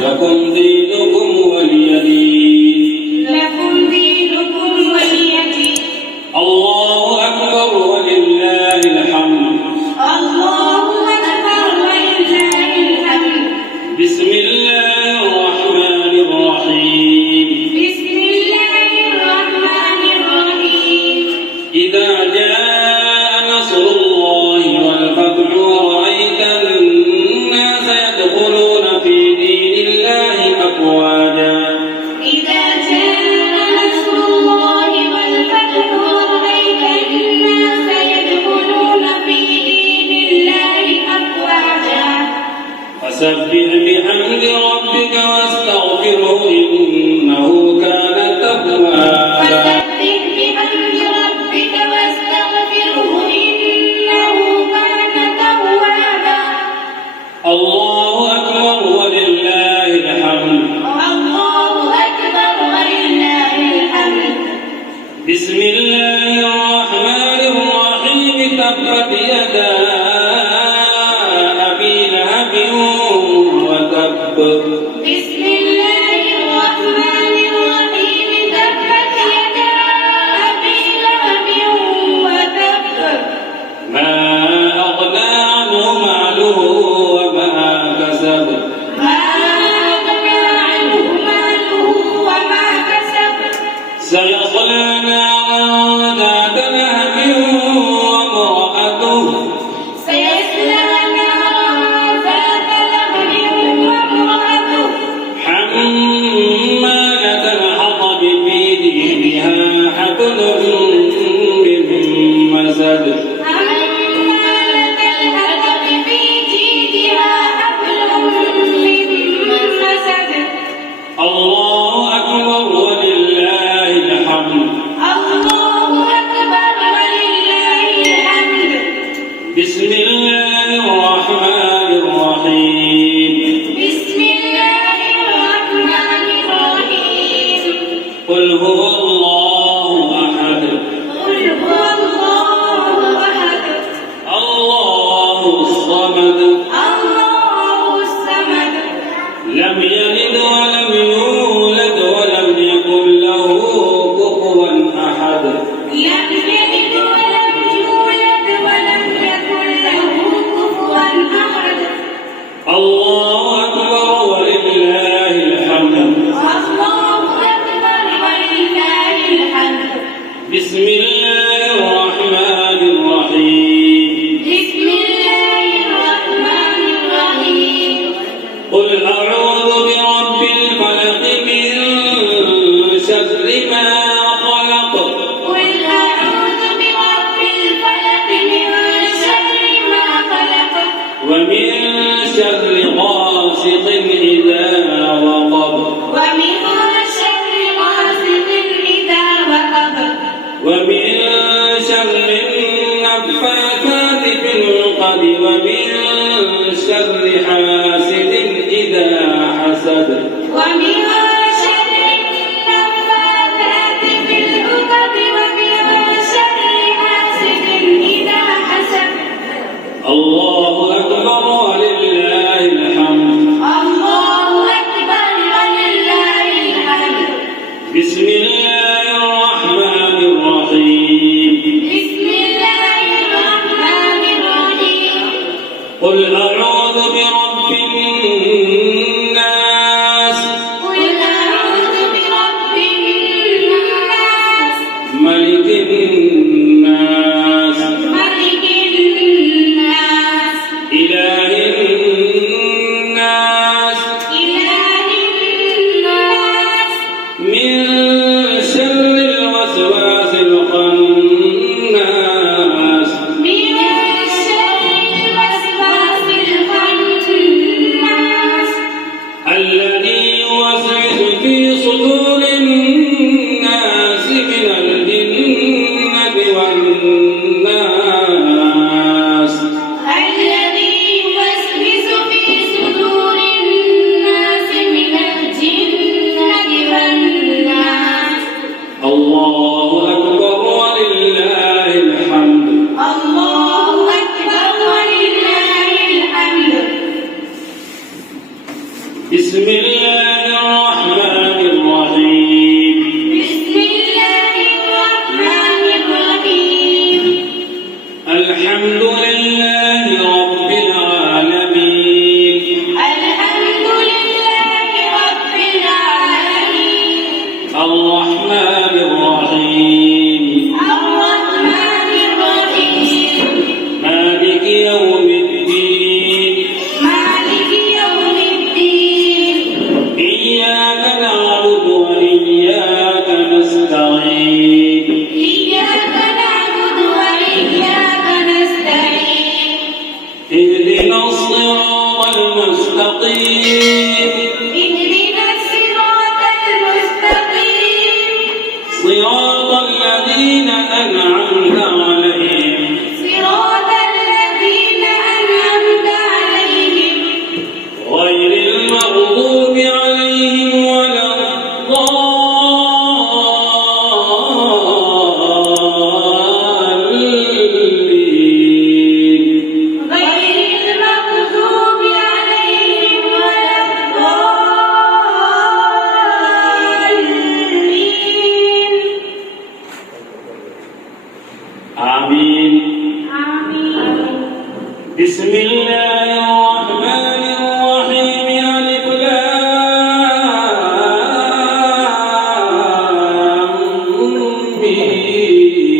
لكم دينكم ولي دين. الله أكبر ولله الحمد. بسم الله الرحمن الرحيم. إذا جاء نصر الله والفتح ورأيت الناس يدخلون في دين الله أفواجا. فسبح بحمد ربك واستغفره إنه كان توابا. الله أكبر ولله الحمد. بسم الله الرحمن الرحيم. تبت يدا أبي لهب وتب. ما أغنى عنه ماله وما كسب. سيصلى نارا ذات لهب وامرأته حمالة الحطب في جيدها حبل من مسد. الله أكبر ولله الحمد. بسم الله الرحمن الرحيم. قل هو الله أحد. الله الصمد. لم يلد ولم يولد ولم يكن له كفوا أحد. الله أكبر ولله الحمد. بسم الله الرحمن الرحيم. قل أعوذ برب الفلق من شر ما خلق. ومن شر غاسق إذا وقب. ومن شر النفاثات في العقد. ومن شر حاسد إذا حسد. الله أكبر ولله الحمد. بسم الله الرحمن الرحيم. قل أعوذ برب الناس. ملك الناس. إله الناس. من شر الوسواس الخناس. الذي يوسوس في صدور الناس من الجنة والناس. الله أكبر ولله الحمد. بسم الله الرحمن الرحيم بسم الله الرحمن الرحيم الحمد لله رب العالمين الحمد لله رب العالمين الرحمن الرحيم الرحمن الرحيم مالك يوم الدين مالك يوم الدين إياك نعبد وإياك نستعين إياك نعبد وإياك نستعين اهدنا الصراط المستقيم اهدنا الصراط المستقيم صراط الذين أنعمت عليهم صراط الذين أنعمت عليهم غير المغضوب عليهم ولا الضالين غير المغضوب عليهم ولا الضالين آمين آمين بسم الله الرحمن الرحيم ألف لام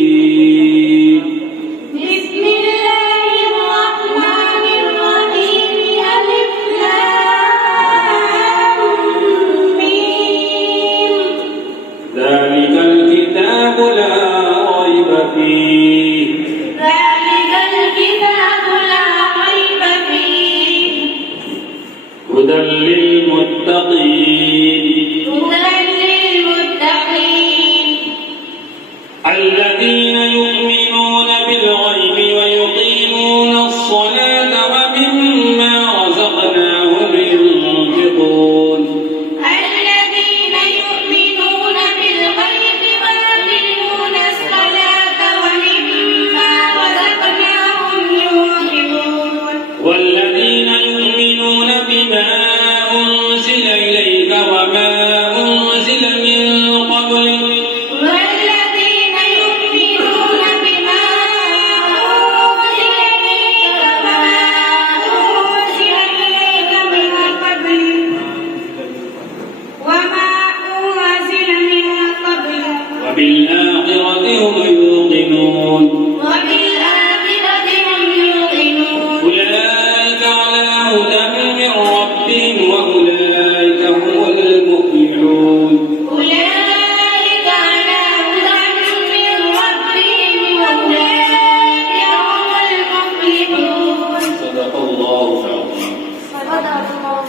ميم بسم الله الرحمن الرحيم ألف لام ميم ذلك الكتاب لا ريب فيه ذلك الكتاب لا ريب فيه هدى للمتقين هدى للمتقين الذين يؤمنون بالغيب ويقيمون الصلاة ومما رزقناهم ينفقون الذين يؤمنون بالغيب ويقيمون الصلاة ومما رزقناهم ينفقون والذين يؤمنون بما أنزل إليك وما أنزل من قبلك والذين يؤمنون بما أنزل إليك وما أنزل إليك من قبلك وبالآخرة هم يوقنون وبالآخرة هم يوقنون أولئك على هدى من ربهم وأولئك هم المفلحون أولئك على هدى من ربهم وأولئك هم المفلحون صدق الله العظيم صدق الله